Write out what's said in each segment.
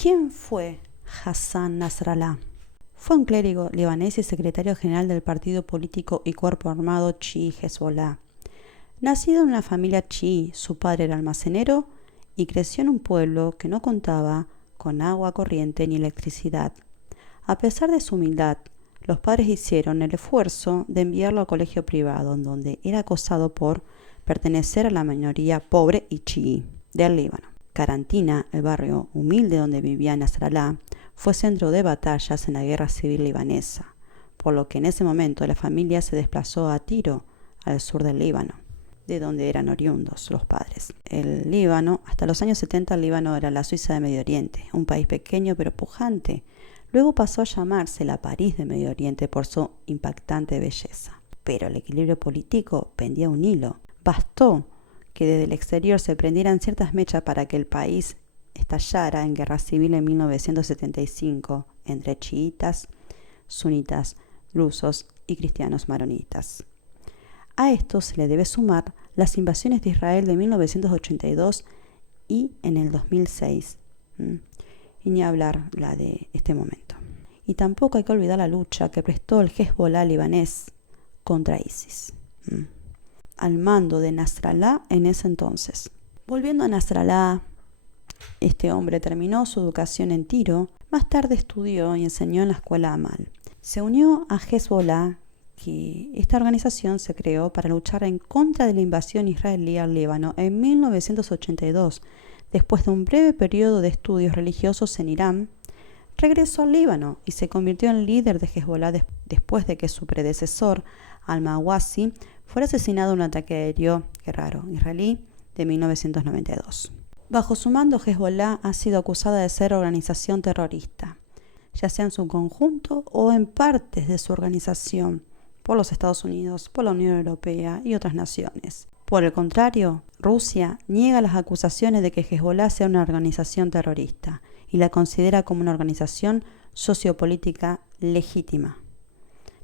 ¿Quién fue Hassan Nasrallah? Fue un clérigo libanés y secretario general del partido político y cuerpo armado chií Hezbollah. Nacido en una familia chií, su padre era almacenero y creció en un pueblo que no contaba con agua corriente ni electricidad. A pesar de su humildad, los padres hicieron el esfuerzo de enviarlo al colegio privado, en donde era acosado por pertenecer a la minoría pobre y chií del Líbano. Karantina, el barrio humilde donde vivía Nasrallah, fue centro de batallas en la guerra civil libanesa, por lo que en ese momento la familia se desplazó a Tiro, al sur del Líbano, de donde eran oriundos los padres. El Líbano, hasta los años 70 el Líbano era la Suiza de Medio Oriente, un país pequeño pero pujante. Luego pasó a llamarse la París de Medio Oriente por su impactante belleza. Pero el equilibrio político pendía un hilo. Bastó que desde el exterior se prendieran ciertas mechas para que el país estallara en guerra civil en 1975 entre chiitas, sunitas, drusos y cristianos maronitas. A esto se le debe sumar las invasiones de Israel de 1982 y en el 2006. Y ni hablar la de este momento. Y tampoco hay que olvidar la lucha que prestó el Hezbollah libanés contra ISIS, al mando de Nasrallah en ese entonces. Volviendo a Nasrallah, este hombre terminó su educación en Tiro, más tarde estudió y enseñó en la escuela Amal. Se unió a Hezbollah, que esta organización se creó para luchar en contra de la invasión israelí al Líbano en 1982. Después de un breve periodo de estudios religiosos en Irán, regresó al Líbano y se convirtió en líder de Hezbollah después de que su predecesor, al-Mawasi, fuera asesinado en un ataque aéreo, qué raro, israelí, de 1992. Bajo su mando, Hezbollah ha sido acusada de ser organización terrorista, ya sea en su conjunto o en partes de su organización, por los Estados Unidos, por la Unión Europea y otras naciones. Por el contrario, Rusia niega las acusaciones de que Hezbollah sea una organización terrorista y la considera como una organización sociopolítica legítima.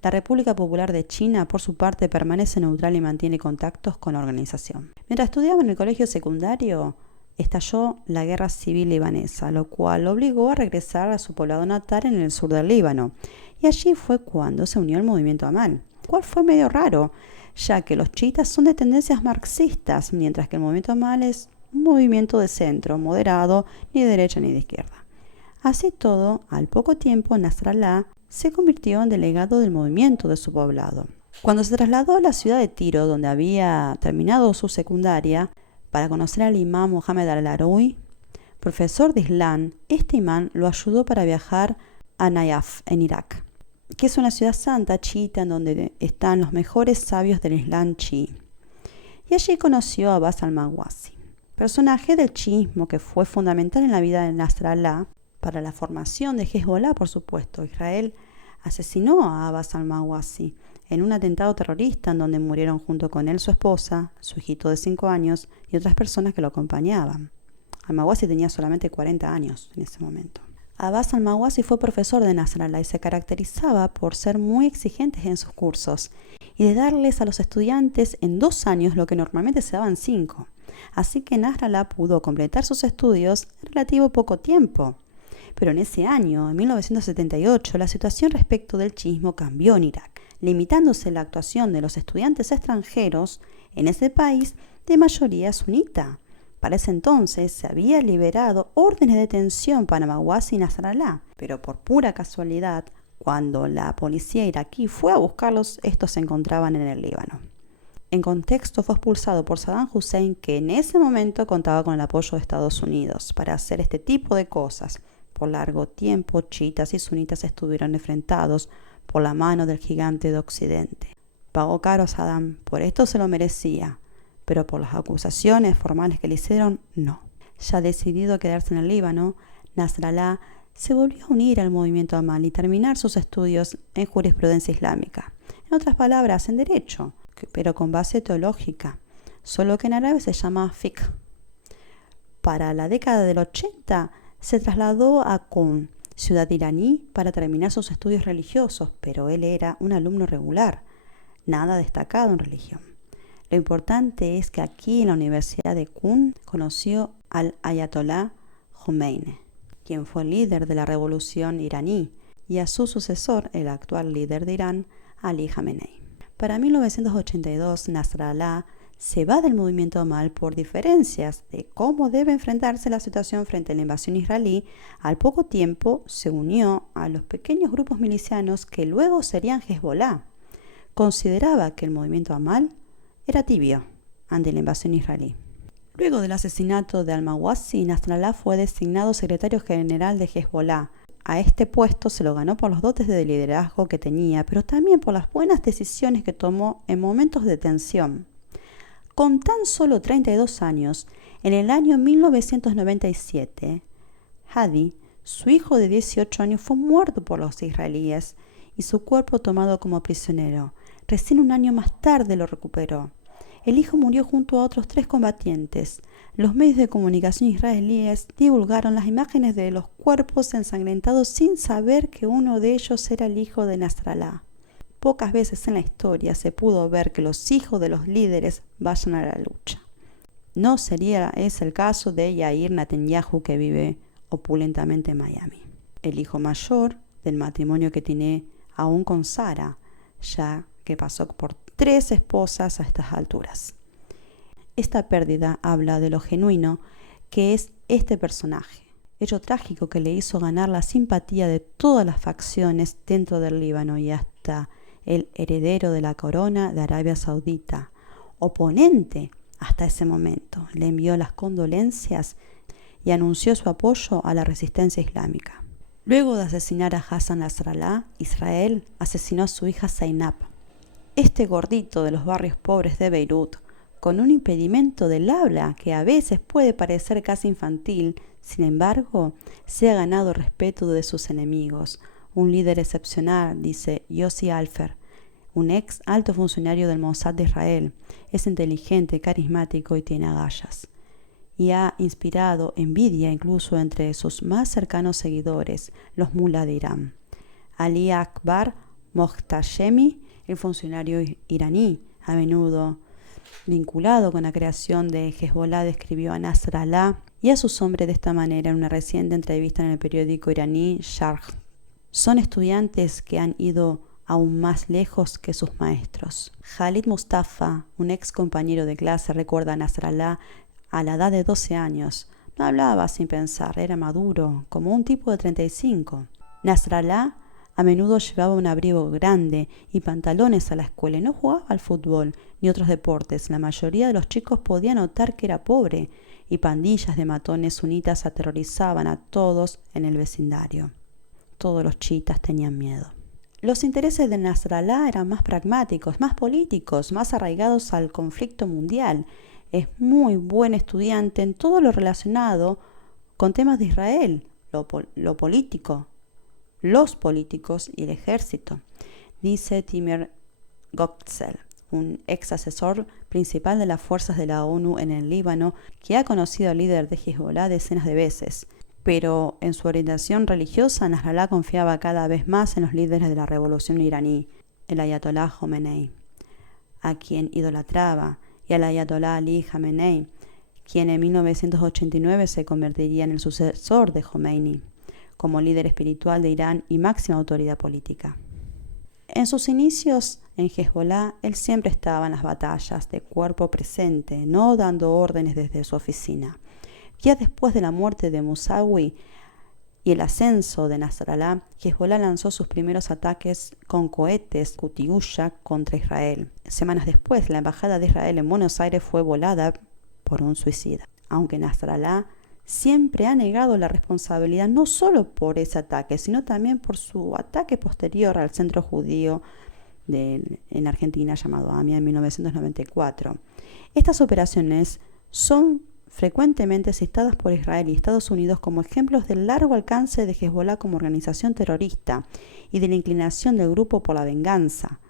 La República Popular de China, por su parte, permanece neutral y mantiene contactos con la organización. Mientras estudiaba en el colegio secundario, estalló la guerra civil libanesa, lo cual lo obligó a regresar a su poblado natal en el sur del Líbano. Y allí fue cuando se unió al movimiento Amal, cual fue medio raro, ya que los chiitas son de tendencias marxistas, mientras que el movimiento Amal es un movimiento de centro, moderado, ni de derecha ni de izquierda. Así todo, al poco tiempo Nasrallah se convirtió en delegado del movimiento de su poblado. Cuando se trasladó a la ciudad de Tiro, donde había terminado su secundaria, para conocer al imán Mohammed al-Araoui, profesor de Islam, este imán lo ayudó para viajar a Nayaf, en Irak, que es una ciudad santa chiita en donde están los mejores sabios del Islam chií. Y allí conoció a Abbas al-Mawasi, personaje del chiismo que fue fundamental en la vida de Nasrallah para la formación de Hezbollah, por supuesto. Israel asesinó a Abbas al-Mawasi en un atentado terrorista en donde murieron junto con él su esposa, su hijito de 5 años y otras personas que lo acompañaban. Al-Mawasi tenía solamente 40 años en ese momento. Abbas al-Mawasi fue profesor de Nasrallah y se caracterizaba por ser muy exigentes en sus cursos y de darles a los estudiantes en 2 años lo que normalmente se daban 5. Así que Nasrallah pudo completar sus estudios en relativo poco tiempo. Pero en ese año, en 1978, la situación respecto del chiismo cambió en Irak, limitándose la actuación de los estudiantes extranjeros en ese país de mayoría sunita. Para ese entonces se había liberado órdenes de detención para Mawasi y Nasrallah, pero por pura casualidad, cuando la policía iraquí fue a buscarlos, estos se encontraban en el Líbano. En contexto, fue expulsado por Saddam Hussein, que en ese momento contaba con el apoyo de Estados Unidos para hacer este tipo de cosas. Por largo tiempo, chiitas y sunitas estuvieron enfrentados por la mano del gigante de Occidente. Pagó caro a Saddam, por esto se lo merecía, pero por las acusaciones formales que le hicieron, no. Ya decidido a quedarse en el Líbano, Nasrallah se volvió a unir al movimiento Amal y terminar sus estudios en jurisprudencia islámica. En otras palabras, en derecho, pero con base teológica, solo que en árabe se llama fiqh. Para la década del 80 se trasladó a Qom, ciudad iraní, para terminar sus estudios religiosos, pero él era un alumno regular, nada destacado en religión. Lo importante es que aquí en la Universidad de Qom conoció al Ayatollah Khomeini, quien fue el líder de la revolución iraní, y a su sucesor, el actual líder de Irán, Ali Jamenei. Para 1982, Nasrallah se va del movimiento Amal por diferencias de cómo debe enfrentarse la situación frente a la invasión israelí. Al poco tiempo se unió a los pequeños grupos milicianos que luego serían Hezbollah. Consideraba que el movimiento Amal era tibio ante la invasión israelí. Luego del asesinato de al-Mawasi, Nasrallah fue designado secretario general de Hezbollah. A este puesto se lo ganó por los dotes de liderazgo que tenía, pero también por las buenas decisiones que tomó en momentos de tensión. Con tan solo 32 años, en el año 1997, Hadi, su hijo de 18 años, fue muerto por los israelíes y su cuerpo tomado como prisionero. Recién un año más tarde lo recuperó. El hijo murió junto a otros 3 combatientes. Los medios de comunicación israelíes divulgaron las imágenes de los cuerpos ensangrentados sin saber que uno de ellos era el hijo de Nasrallah. Pocas veces en la historia se pudo ver que los hijos de los líderes vayan a la lucha. No sería ese el caso de Yair Netanyahu, que vive opulentamente en Miami. El hijo mayor del matrimonio que tiene aún con Sara, ya que pasó por 3 esposas a estas alturas. Esta pérdida habla de lo genuino que es este personaje, hecho trágico que le hizo ganar la simpatía de todas las facciones dentro del Líbano y hasta el heredero de la corona de Arabia Saudita, oponente hasta ese momento, le envió las condolencias y anunció su apoyo a la resistencia islámica. Luego de asesinar a Hassan Nasrallah, Israel asesinó a su hija Zainab. Este gordito de los barrios pobres de Beirut, con un impedimento del habla que a veces puede parecer casi infantil, sin embargo, se ha ganado el respeto de sus enemigos. Un líder excepcional, dice Yossi Alfer, un ex alto funcionario del Mossad de Israel. Es inteligente, carismático y tiene agallas. Y ha inspirado envidia incluso entre sus más cercanos seguidores, los mulá de Irán. Ali Akbar Mohtashemi, el funcionario iraní, a menudo vinculado con la creación de Hezbollah, describió a Nasrallah y a sus hombres de esta manera en una reciente entrevista en el periódico iraní Sharq. Son estudiantes que han ido aún más lejos que sus maestros. Khalid Mustafa, un ex compañero de clase, recuerda a Nasrallah a la edad de 12 años. No hablaba sin pensar, era maduro, como un tipo de 35. Nasrallah a menudo llevaba un abrigo grande y pantalones a la escuela y no jugaba al fútbol ni otros deportes. La mayoría de los chicos podía notar que era pobre y pandillas de matones sunitas aterrorizaban a todos en el vecindario. Todos los chiitas tenían miedo. Los intereses de Nasrallah eran más pragmáticos, más políticos, más arraigados al conflicto mundial. Es muy buen estudiante en todo lo relacionado con temas de Israel, lo político, los políticos y el ejército, dice Timer Gotzel, un ex asesor principal de las fuerzas de la ONU en el Líbano, que ha conocido al líder de Hezbollah decenas de veces. Pero en su orientación religiosa, Nasrallah confiaba cada vez más en los líderes de la revolución iraní, el ayatolá Jomenei, a quien idolatraba, y al ayatolá Ali Jamenei, quien en 1989 se convertiría en el sucesor de Jomeini, como líder espiritual de Irán y máxima autoridad política. En sus inicios en Hezbollah, él siempre estaba en las batallas de cuerpo presente, no dando órdenes desde su oficina. Ya después de la muerte de Musawi y el ascenso de Nasrallah, Hezbollah lanzó sus primeros ataques con cohetes Katyusha contra Israel. Semanas después, la embajada de Israel en Buenos Aires fue volada por un suicida. Aunque Nasrallah siempre ha negado la responsabilidad no solo por ese ataque, sino también por su ataque posterior al centro judío en Argentina llamado AMIA en 1994. Estas operaciones son frecuentemente citadas por Israel y Estados Unidos como ejemplos del largo alcance de Hezbollah como organización terrorista y de la inclinación del grupo por la venganza.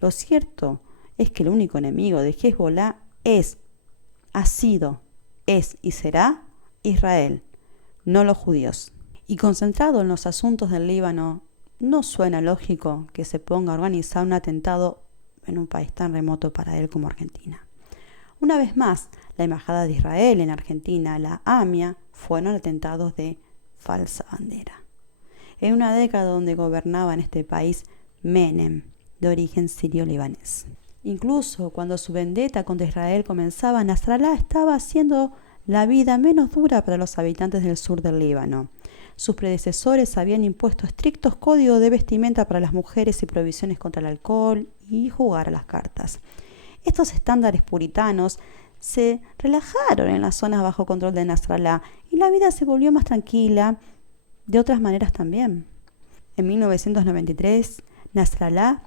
Lo cierto es que el único enemigo de Hezbollah ha sido y será Israel, no los judíos. Y concentrado en los asuntos del Líbano, no suena lógico que se ponga a organizar un atentado en un país tan remoto para él como Argentina. Una vez más, la Embajada de Israel en Argentina, la AMIA, fueron atentados de falsa bandera. En una década donde gobernaba en este país Menem, de origen sirio-libanés. Incluso cuando su vendetta contra Israel comenzaba, Nasrallah estaba haciendo la vida menos dura para los habitantes del sur del Líbano. Sus predecesores habían impuesto estrictos códigos de vestimenta para las mujeres y prohibiciones contra el alcohol y jugar a las cartas. Estos estándares puritanos se relajaron en las zonas bajo control de Nasrallah y la vida se volvió más tranquila de otras maneras también. En 1993, Nasrallah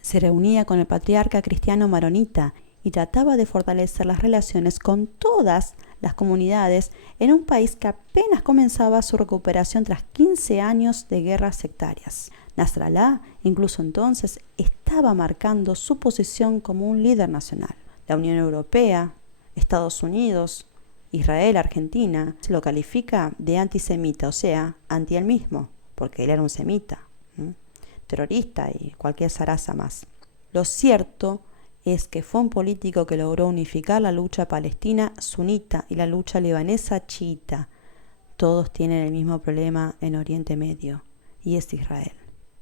se reunía con el patriarca cristiano maronita y trataba de fortalecer las relaciones con todas las comunidades en un país que apenas comenzaba su recuperación tras 15 años de guerras sectarias. Nasrallah, incluso entonces, estaba marcando su posición como un líder nacional. La Unión Europea, Estados Unidos, Israel, Argentina, se lo califica de antisemita, o sea, anti él mismo, porque él era un semita, terrorista y cualquier zaraza más. Lo cierto es que fue un político que logró unificar la lucha palestina sunita y la lucha libanesa chiita. Todos tienen el mismo problema en Oriente Medio, y es Israel.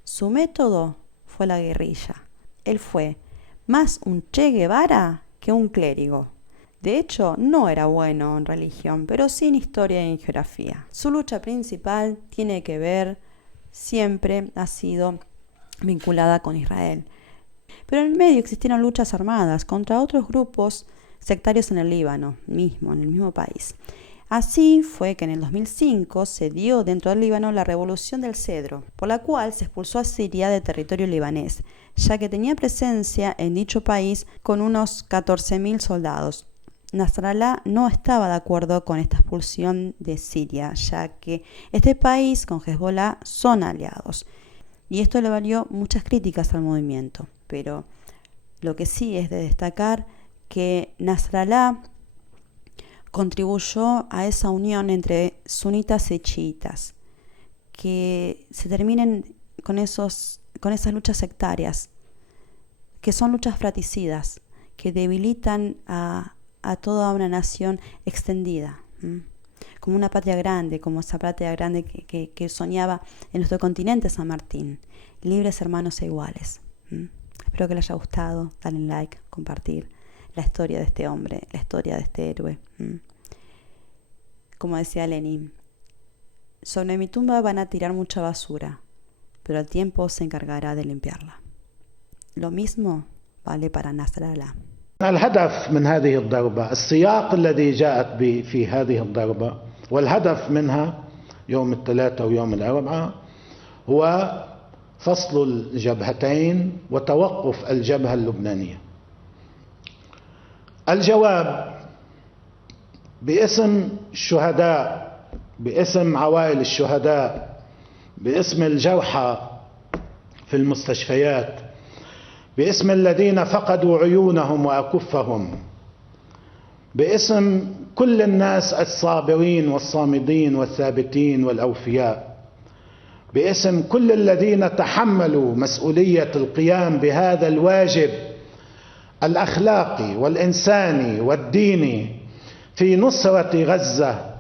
Su método fue la guerrilla. Él fue más un Che Guevara que un clérigo. De hecho, no era bueno en religión, pero sí en historia y en geografía. Su lucha principal tiene que ver, siempre ha sido vinculada con Israel. Pero en el medio existieron luchas armadas contra otros grupos sectarios en el Líbano mismo, en el mismo país. Así fue que en el 2005 se dio dentro del Líbano la Revolución del Cedro, por la cual se expulsó a Siria de territorio libanés, ya que tenía presencia en dicho país con unos 14.000 soldados. Nasrallah no estaba de acuerdo con esta expulsión de Siria, ya que este país con Hezbollah son aliados. Y esto le valió muchas críticas al movimiento. Pero lo que sí es de destacar que Nasrallah contribuyó a esa unión entre sunitas y chiitas, que se terminen con esas luchas sectarias, que son luchas fratricidas, que debilitan a toda una nación extendida, como una patria grande, como esa patria grande que soñaba en nuestro continente San Martín, libres, hermanos e iguales. Espero que les haya gustado, dale like, compartir la historia de este hombre, la historia de este héroe. Como decía Lenin, sobre mi tumba van a tirar mucha basura, pero el tiempo se encargará de limpiarla. Lo mismo vale para Nasrallah. الهدف من هذه الضربة السياق الذي جاءت في هذه الضربة والهدف منها يوم الثلاثاء ويوم الأربعاء هو فصل الجبهتين وتوقف الجبهة اللبنانية. الجواب باسم الشهداء، باسم عوائل الشهداء، باسم الجرحى في المستشفيات، باسم الذين فقدوا عيونهم وأكفهم، باسم كل الناس الصابرين والصامدين والثابتين والأوفياء، باسم كل الذين تحملوا مسؤولية القيام بهذا الواجب الأخلاقي والإنساني والديني في نصرة غزة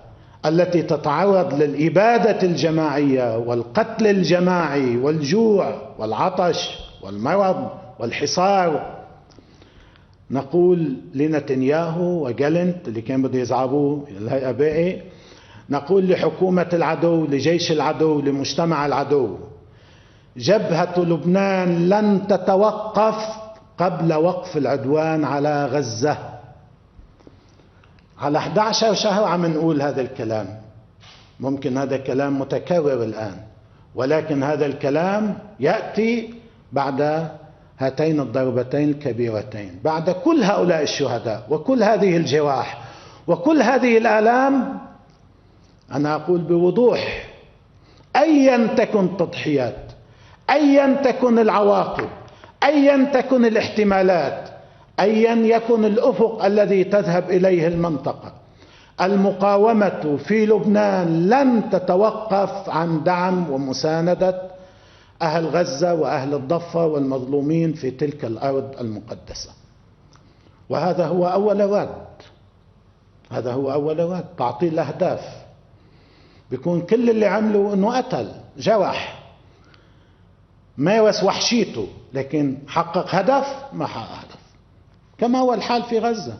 التي تتعرض للإبادة الجماعية والقتل الجماعي والجوع والعطش والمرض والحصار. نقول لنتنياهو وجالنت اللي كان بده يزعبوه الهيئة باقي، نقول لحكومة العدو، لجيش العدو، لمجتمع العدو، جبهة لبنان لن تتوقف قبل وقف العدوان على غزة. على 11 شهر عم نقول هذا الكلام، ممكن هذا كلام متكرر الآن، ولكن هذا الكلام يأتي بعد هاتين الضربتين الكبيرتين، بعد كل هؤلاء الشهداء وكل هذه الجراح وكل هذه الآلام. أنا أقول بوضوح أيا تكن التضحيات، أيا تكن العواقب، أيا تكن الاحتمالات، أيا يكن الأفق الذي تذهب إليه المنطقة، المقاومة في لبنان لن تتوقف عن دعم ومساندة أهل غزة وأهل الضفة والمظلومين في تلك الأرض المقدسة. وهذا هو أول رد، هذا هو أول رد، تعطيل الأهداف. بيكون كل اللي عمله انه قتل، جوح، مارس وحشيته، لكن حقق هدف؟ ما حقق هدف. كما هو الحال في غزة،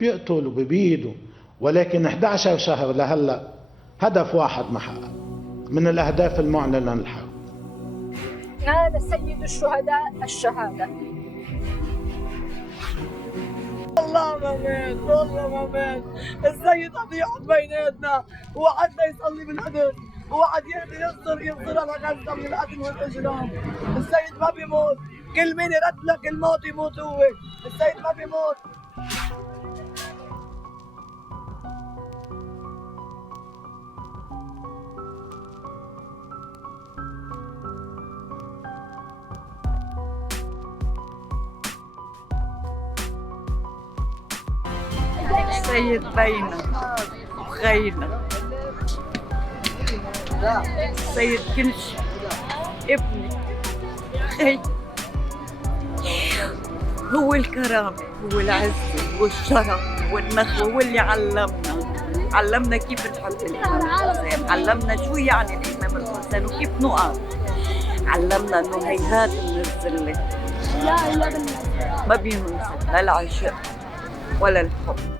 بيقتل وبيبيد، ولكن 11 شهر لهلا هدف واحد ما حقق من الأهداف المعلنة للحرب. هذا سيد الشهداء الشهادة. والله ما مات، والله ما مات. السيد عم يقعد بيناتنا، وقعدنا يصلي بالقدس، وقعد ينصر على غزة من القتل والإجرام. السيد ما بيموت، كل مين يرد لك الموت يموت هو. السيد ما بيموت. السيد بينا وخينا، السيد كل شيء، ابني خي، هو الكرامة، هو العز، هو الشرف، هو النخوة، هو اللي علمنا كيف نحب الإمام الحسين، علمنا شو يعني الإمام الحسين وكيف نقف، علمنا إنه هيهات من الذلة ما بينوصل لا العشق ولا الحب.